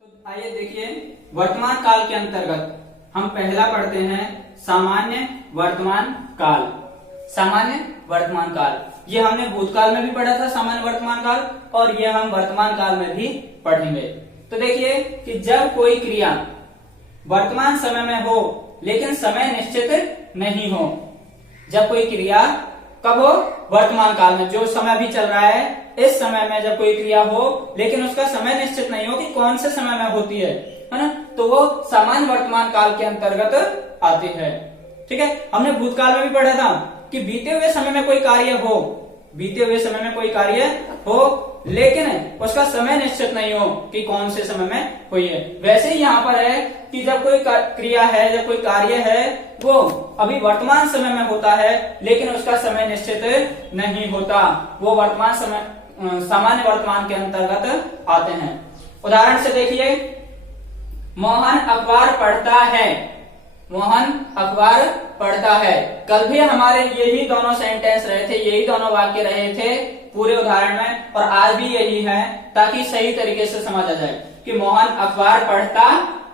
तो आइए देखिए, वर्तमान काल के अंतर्गत हम पहला पढ़ते हैं सामान्य वर्तमान काल। सामान्य वर्तमान काल ये हमने भूतकाल में भी पढ़ा था, सामान्य वर्तमान काल, और ये हम वर्तमान काल में भी पढ़ेंगे। तो देखिए कि जब कोई क्रिया वर्तमान समय में हो लेकिन समय निश्चित नहीं हो। जब कोई क्रिया कब हो? वर्तमान काल में, जो समय अभी चल रहा है इस समय में जब कोई क्रिया हो लेकिन उसका समय निश्चित नहीं हो कि कौन से समय में होती है ना, तो वो सामान्य वर्तमान काल के अंतर्गत आती है। ठीक है, हमने भूतकाल में भी पढ़ा था कि बीते हुए समय में कोई कार्य हो, बीते हुए समय में कोई कार्य हो लेकिन उसका समय निश्चित नहीं हो कि कौन से समय में हुई है। वैसे ही यहाँ पर है कि जब कोई क्रिया है, जब कोई कार्य है, वो अभी वर्तमान समय में होता है लेकिन उसका समय निश्चित नहीं होता, वो वर्तमान समय सामान्य वर्तमान के अंतर्गत आते हैं। उदाहरण से देखिए, मोहन अखबार पढ़ता है। मोहन अखबार पढ़ता है। कल भी हमारे यही दोनों सेंटेंस रहे थे, यही दोनों वाक्य रहे थे पूरे उदाहरण में, और आज भी यही है, ताकि सही तरीके से समझा जाए कि मोहन अखबार पढ़ता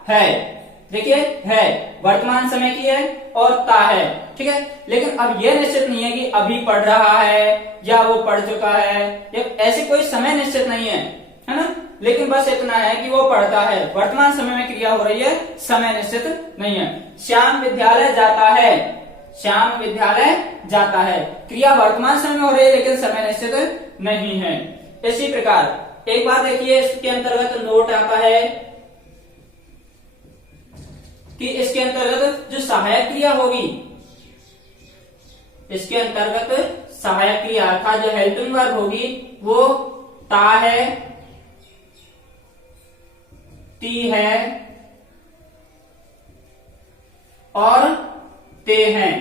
है। देखिए, है वर्तमान समय की है और ता है। ठीक है, लेकिन अब यह निश्चित नहीं है कि अभी पढ़ रहा है या वो पढ़ चुका है, या ऐसे कोई समय निश्चित नहीं है ना, लेकिन बस इतना है कि वो पढ़ता है। वर्तमान समय में क्रिया हो रही है, समय निश्चित नहीं है। श्याम विद्यालय जाता है। श्याम विद्यालय जाता है, क्रिया वर्तमान समय में हो रही है लेकिन समय निश्चित नहीं है। इसी प्रकार एक बार देखिए, इसके अंतर्गत नोट आता है कि इसके अंतर्गत जो सहायक क्रिया होगी, इसके अंतर्गत सहायक क्रिया अर्थात जो हेल्पिंग वर्ब होगी वो ता है, ती है और ते हैं।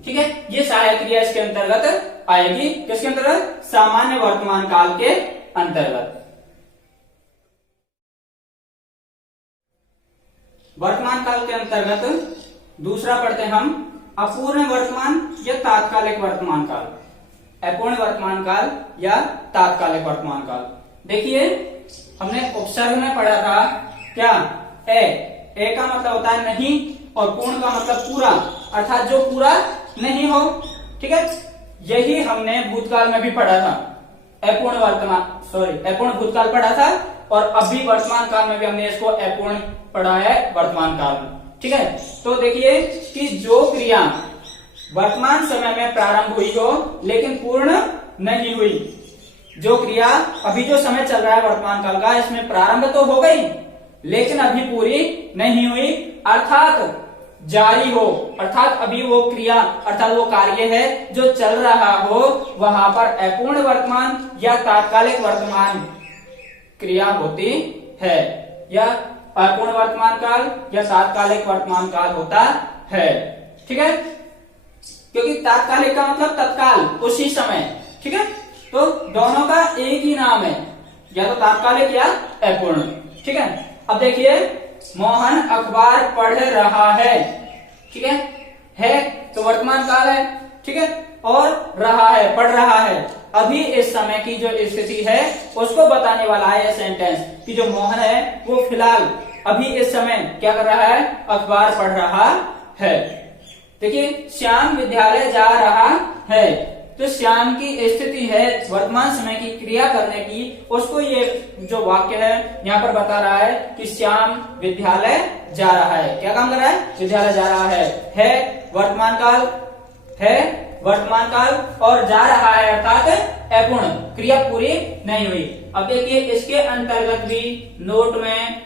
ठीक है, ये सहायक क्रिया इसके अंतर्गत आएगी। किसके अंतर्गत? सामान्य वर्तमान काल के अंतर्गत। वर्तमान काल के अंतर्गत दूसरा पढ़ते हैं हम अपूर्ण वर्तमान या तात्कालिक वर्तमान काल। अपूर्ण वर्तमान काल या तात्कालिक वर्तमान काल। देखिए, हमने उपसर्ग में पढ़ा था क्या? ए का मतलब होता है नहीं, और पूर्ण का मतलब पूरा, अर्थात जो पूरा नहीं हो। ठीक है, यही हमने भूतकाल में भी पढ़ा था। अपूर्ण भूतकाल पढ़ा था, और अभी वर्तमान काल में भी हमने इसको अपूर्ण पढ़ा है वर्तमान काल में। ठीक है, तो देखिए कि जो क्रिया वर्तमान समय में प्रारंभ हुई हो लेकिन पूर्ण नहीं हुई, जो क्रिया अभी जो समय चल रहा है वर्तमान काल का, इसमें प्रारंभ तो हो गई लेकिन अभी पूरी नहीं हुई, अर्थात जारी हो, अर्थात अभी वो क्रिया अर्थात वो कार्य है जो चल रहा हो, वहां पर अपूर्ण वर्तमान या तात्कालिक वर्तमान क्रिया होती है, या अपूर्ण वर्तमान काल या तात्कालिक वर्तमान काल होता है। ठीक है, क्योंकि तात्कालिक का मतलब तत्काल, उसी समय। ठीक है, तो दोनों का एक ही नाम है, या तो तात्कालिक या अपूर्ण। ठीक है, अब देखिए, मोहन अखबार पढ़ रहा है। ठीक है तो वर्तमान काल है। ठीक है, और रहा है, पढ़ रहा है, अभी इस समय की जो स्थिति है उसको बताने वाला है यह सेंटेंस, कि जो मोहन है वो फिलहाल अभी इस समय क्या कर रहा है? अखबार पढ़ रहा है। देखिए, श्याम विद्यालय जा रहा है, तो श्याम की स्थिति है वर्तमान समय की क्रिया करने की, उसको ये जो वाक्य है यहाँ पर बता रहा है कि श्याम विद्यालय जा रहा है। क्या काम कर रहा है? विद्यालय जा रहा है वर्तमान काल, है वर्तमान काल, और जा रहा है अर्थात अपूर्ण, क्रिया पूरी नहीं हुई। अब देखिए, इसके अंतर्गत भी नोट में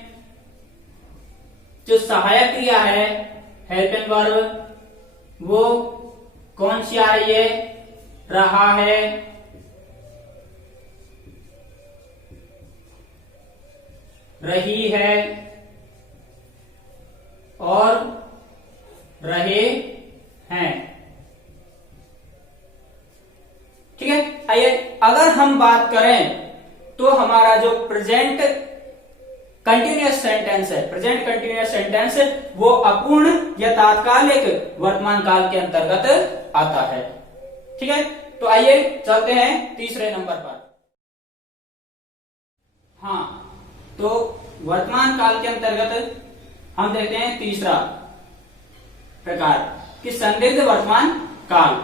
जो सहायक क्रिया है हेल्पिंग वर्ब, वो कौन सी आ रही है? रहा है, रही है और रहे हैं। ठीक है, आइए अगर हम बात करें तो हमारा जो प्रेजेंट कंटिन्यूअस सेंटेंस है, प्रेजेंट कंटिन्यूअस सेंटेंस, वो अपूर्ण या तात्कालिक वर्तमान काल के अंतर्गत आता है। ठीक है, तो आइए चलते हैं तीसरे नंबर पर। हाँ, तो वर्तमान काल के अंतर्गत हम देखते हैं तीसरा प्रकार कि संदिग्ध वर्तमान काल।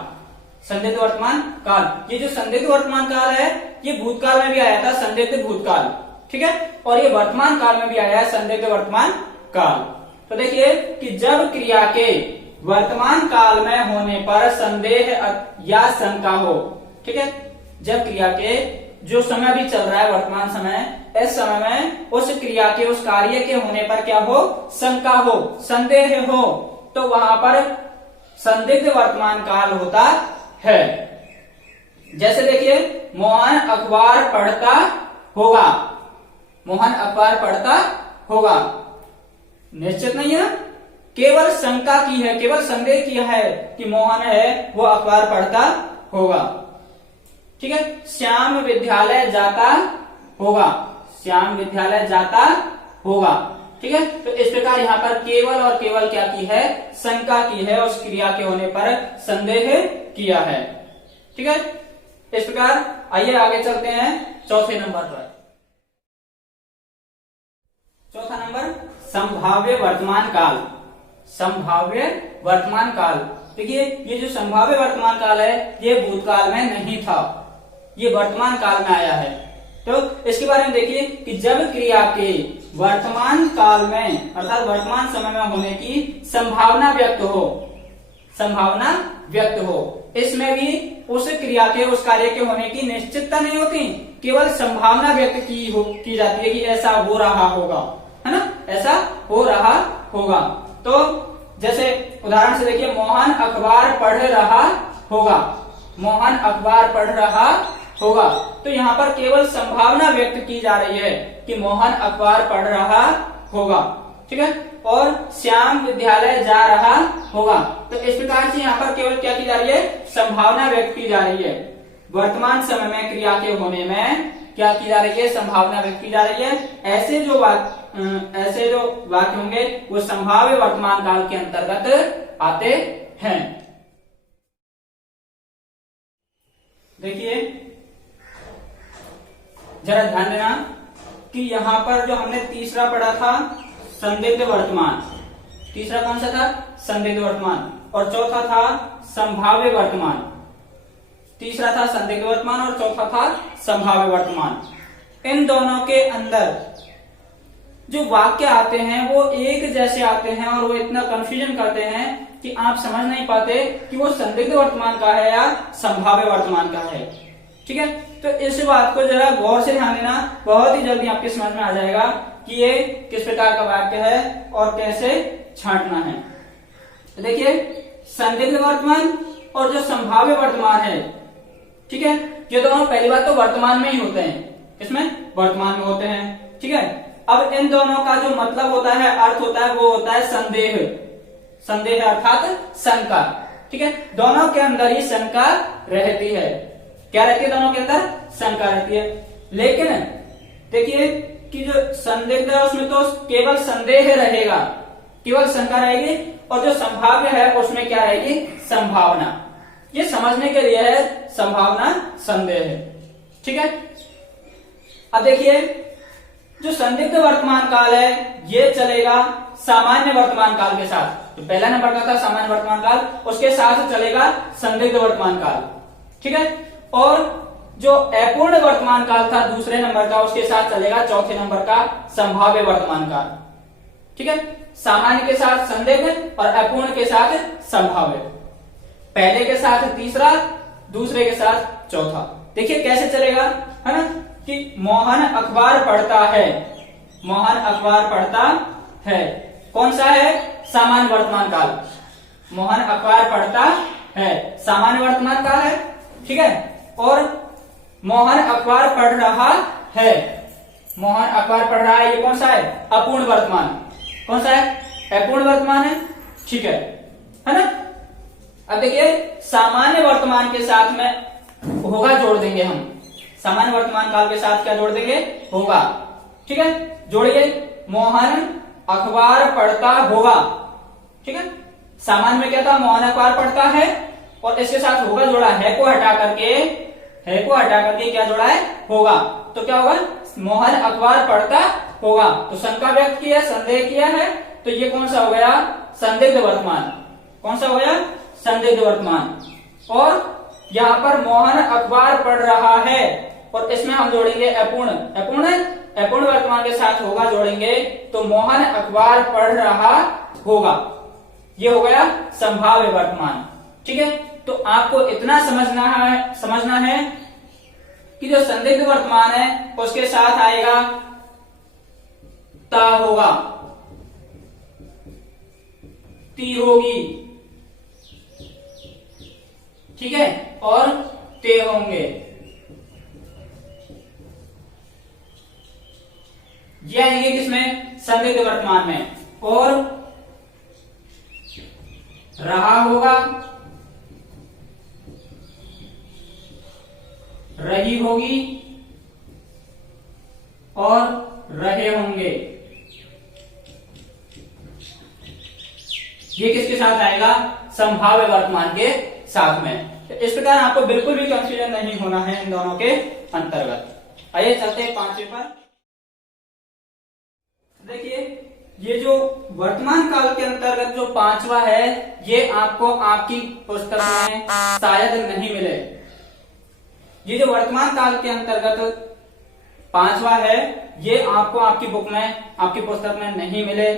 संदिग्ध वर्तमान काल, ये जो संदिग्ध वर्तमान काल है ये भूतकाल में भी आया था, संदिग्ध भूतकाल, ठीक है, और ये वर्तमान काल में भी आया है, संदिग्ध वर्तमान काल। तो देखिए कि जब क्रिया के वर्तमान काल में होने पर संदेह या शंका हो, ठीक है, जब क्रिया के जो समय भी चल रहा है वर्तमान समय, इस समय में उस क्रिया के उस कार्य के होने पर क्या हो, शंका हो, संदेह हो, तो वहां पर संदिग्ध वर्तमान काल होता है। जैसे देखिए मोहन अखबार पढ़ता होगा, मोहन अखबार पढ़ता होगा, निश्चित नहीं है, केवल शंका की है, केवल संदेह किया है कि मोहन है वो अखबार पढ़ता होगा, ठीक है। श्याम विद्यालय जाता होगा, श्याम विद्यालय जाता होगा, ठीक है। तो इस प्रकार यहाँ पर केवल और केवल क्या की है, शंका की है, उस क्रिया के होने पर संदेह किया है, ठीक है। इस प्रकार आइए आगे चलते हैं चौथे नंबर पर। चौथा नंबर संभाव्य वर्तमान काल। संभाव्य वर्तमान काल, देखिए ये जो संभाव्य वर्तमान काल है ये भूतकाल में नहीं था, ये वर्तमान काल में आया है। तो इसके बारे में देखिए कि जब क्रिया के वर्तमान काल में अर्थात वर्तमान समय में होने की संभावना व्यक्त हो, संभावना व्यक्त हो, इसमें भी उस क्रिया के उस कार्य के होने की निश्चितता नहीं होती, केवल संभावना व्यक्त की जाती है कि ऐसा हो रहा होगा, है ना, ऐसा हो रहा होगा। तो जैसे उदाहरण से देखिए मोहन अखबार पढ़ रहा होगा, मोहन अखबार पढ़ रहा होगा, तो यहाँ पर केवल संभावना व्यक्त की जा रही है कि मोहन अखबार पढ़ रहा होगा, ठीक है, और श्याम विद्यालय जा रहा होगा। तो इस प्रकार से यहाँ पर केवल क्या की जा रही है, संभावना व्यक्त की जा रही है। वर्तमान समय में क्रिया के होने में क्या की जा रही है, संभावना व्यक्त की जा रही है। ऐसे जो वाक्य होंगे वो संभाव्य वर्तमान काल के अंतर्गत आते हैं। देखिए जरा ध्यान देना कि यहाँ पर जो हमने तीसरा पढ़ा था संदिग्ध वर्तमान, तीसरा कौन सा था, संदिग्ध वर्तमान, और चौथा था संभाव्य वर्तमान। तीसरा था संदिग्ध वर्तमान और चौथा था संभाव्य वर्तमान। इन दोनों के अंदर जो वाक्य आते हैं वो एक जैसे आते हैं और वो इतना कंफ्यूजन करते हैं कि आप समझ नहीं पाते कि वो संदिग्ध वर्तमान का है या संभाव्य वर्तमान का है, ठीक है। तो इस बात को जरा गौर से ध्यान देना, बहुत ही जल्दी आपके समझ में आ जाएगा कि ये किस प्रकार का वाक्य है और कैसे छांटना है। तो देखिए संदिग्ध वर्तमान और जो संभाव्य वर्तमान है, ठीक है, ये दोनों पहली बात तो वर्तमान में ही होते हैं, इसमें वर्तमान में होते हैं, ठीक है। अब इन दोनों का जो मतलब होता है, अर्थ होता है, वो होता है संदेह, संदेह अर्थात शंका, ठीक है। दोनों के अंदर ही शंका रहती है, क्या रहती है, दोनों के अंदर शंका रहती है। लेकिन देखिए कि जो संदिग्ध है उसमें तो केवल संदेह रहेगा, केवल शंका रहेगी, और जो संभाव्य है उसमें क्या रहेगी, संभावना। ये समझने के लिए है संभावना संदेह, ठीक है। अब देखिए जो संदिग्ध वर्तमान काल है ये चलेगा सामान्य वर्तमान काल के साथ, तो पहला नंबर का था सामान्य वर्तमान काल, उसके साथ चलेगा संदिग्ध वर्तमान काल, ठीक है। और जो अपूर्ण वर्तमान काल था दूसरे नंबर का, उसके साथ चलेगा चौथे नंबर का संभाव्य वर्तमान काल, ठीक है। सामान्य के साथ संदिग्ध और अपूर्ण के साथ संभाव्य, पहले के साथ तीसरा, दूसरे के साथ चौथा। देखिए कैसे चलेगा, है ना, कि मोहन अखबार पढ़ता है, मोहन अखबार पढ़ता है, कौन सा है, सामान्य वर्तमान काल, मोहन अखबार पढ़ता है, सामान्य वर्तमान काल है, ठीक है। और मोहन अखबार पढ़ रहा है, मोहन अखबार पढ़ रहा है, ये कौन सा है, अपूर्ण वर्तमान, कौन सा है, अपूर्ण वर्तमान है, ठीक है ना। अब देखिए सामान्य वर्तमान के साथ में होगा जोड़ देंगे हम, सामान्य वर्तमान काल के साथ क्या जोड़ देंगे, होगा, ठीक है। जोड़िए, मोहन अखबार पढ़ता होगा, ठीक है। सामान्य में क्या था, मोहन अखबार पढ़ता है, और इसके साथ होगा जोड़ा, है को हटा करके है को हटा करके क्या जोड़ा है, होगा। तो क्या होगा, मोहन अखबार पढ़ता होगा। तो शंका व्यक्त किया, संदेह किया है, तो ये कौन सा हो गया, संदिग्ध वर्तमान। कौन सा हो गया, संदिग्ध वर्तमान। और यहाँ पर मोहन अखबार पढ़ रहा है, और इसमें हम जोड़ेंगे अपूर्ण। अपूर्ण वर्तमान के साथ होगा जोड़ेंगे, तो मोहन अखबार पढ़ रहा होगा। ये हो गया संभाव्य वर्तमान। ठीक है, तो आपको इतना समझना है कि जो संदिग्ध वर्तमान है उसके साथ आएगा ता होगा, ती होगी, ठीक है, और ते होंगे। ये आएंगे किसमें, संदिग्ध वर्तमान में। और रहा होगा, रही होगी, और रहे होंगे। ये किसके साथ आएगा, संभाव्य वर्तमान के साथ में। तो इस प्रकार आपको बिल्कुल भी कंफ्यूजन नहीं होना है इन दोनों के अंतर्गत। आइए चलते हैं पांचवें पर। देखिए, ये जो वर्तमान काल के अंतर्गत जो पांचवा है, ये आपको आपकी पुस्तक में शायद नहीं मिले। ये जो वर्तमान काल के अंतर्गत पांचवा है, ये आपको आपकी बुक में, आपकी पुस्तक में नहीं मिले,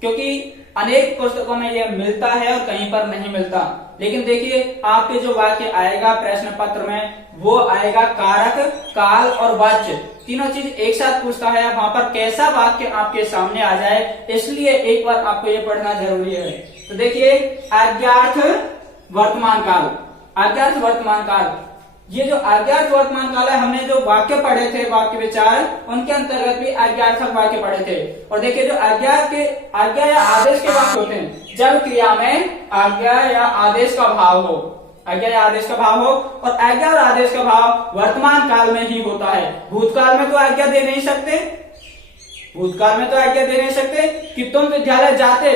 क्योंकि अनेक पुस्तकों में ये मिलता है और कहीं पर नहीं मिलता। लेकिन देखिए, आपके जो वाक्य आएगा प्रश्न पत्र में, वो आएगा कारक, काल और वाच्य, तीनों चीज एक साथ पूछता है। वहां पर कैसा वाक्य आपके सामने आ जाए, इसलिए एक बार आपको ये पढ़ना जरूरी है। तो देखिए, अज्ञार्थ वर्तमान काल, अज्ञार्थ वर्तमान काल, ये जो अज्ञात वर्तमान काल है, हमने जो वाक्य पढ़े थे, वाक्य विचार, उनके अंतर्गत भी अज्ञार्थक वाक्य पढ़े थे। और देखिए, जो आज्ञा या आदेश के वाक्य होते हैं, जब क्रिया में आज्ञा या आदेश का भाव हो, आज्ञा या आदेश का भाव हो, और आज्ञा और आदेश का भाव वर्तमान काल में ही होता है। भूतकाल में तो आज्ञा दे नहीं सकते, भूतकाल में तो आज्ञा दे नहीं सकते कि तुम विद्यालय जाते,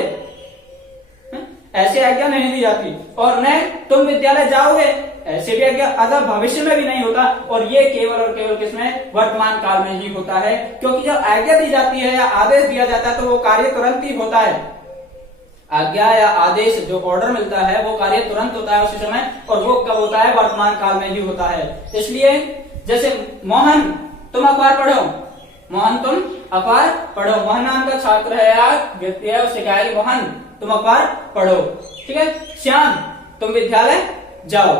ऐसे आज्ञा नहीं दी जाती। और न तुम विद्यालय जाओगे, ऐसे भी आज्ञा अगर भविष्य में भी नहीं होता। और ये केवल और केवल किसमें, वर्तमान काल में ही होता है। क्योंकि जब आज्ञा दी जाती है या आदेश दिया जाता है, तो वो कार्य तुरंत ही होता है। आज्ञा या आदेश जो ऑर्डर मिलता है, वो कार्य तुरंत होता है उसी समय, और वो कब होता है, वर्तमान काल में ही होता है। इसलिए जैसे मोहन तुम अखबार पढ़ो, मोहन तुम अखबार पढ़ो, मोहन नाम का छात्र है या व्यक्ति है, उससे क्या है, मोहन तुम अखबार पढ़ो, ठीक है। श्याम तुम विद्यालय जाओ,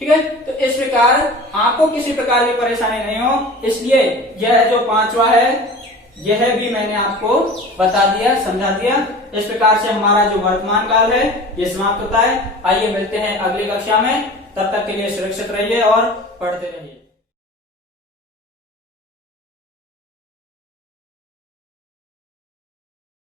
ठीक है। तो इस प्रकार आपको किसी प्रकार की परेशानी नहीं हो, इसलिए यह जो पांचवा है, यह भी मैंने आपको बता दिया, समझा दिया। इस प्रकार से हमारा जो वर्तमान काल है, ये समाप्त होता है। आइए मिलते हैं अगली कक्षा में, तब तक के लिए सुरक्षित रहिए और पढ़ते रहिए।